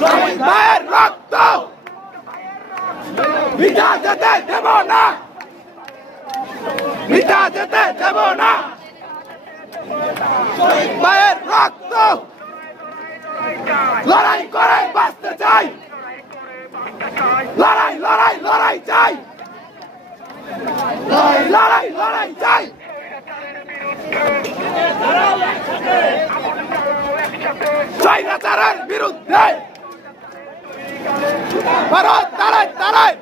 শহীদ ভাইয়ের রক্ত বৃথা যেতে দেব না, বৃথা যেতে দেব না। শহীদ ভাইয়ের রক্ত লড়াই করে বাঁচতে চাই, লড়াই লড়াই লড়াই চাই, লড়াই লড়াই চাই। স্বৈরাচারের বিরুদ্ধে ভারত দাঁড়ায় দাঁড়ায়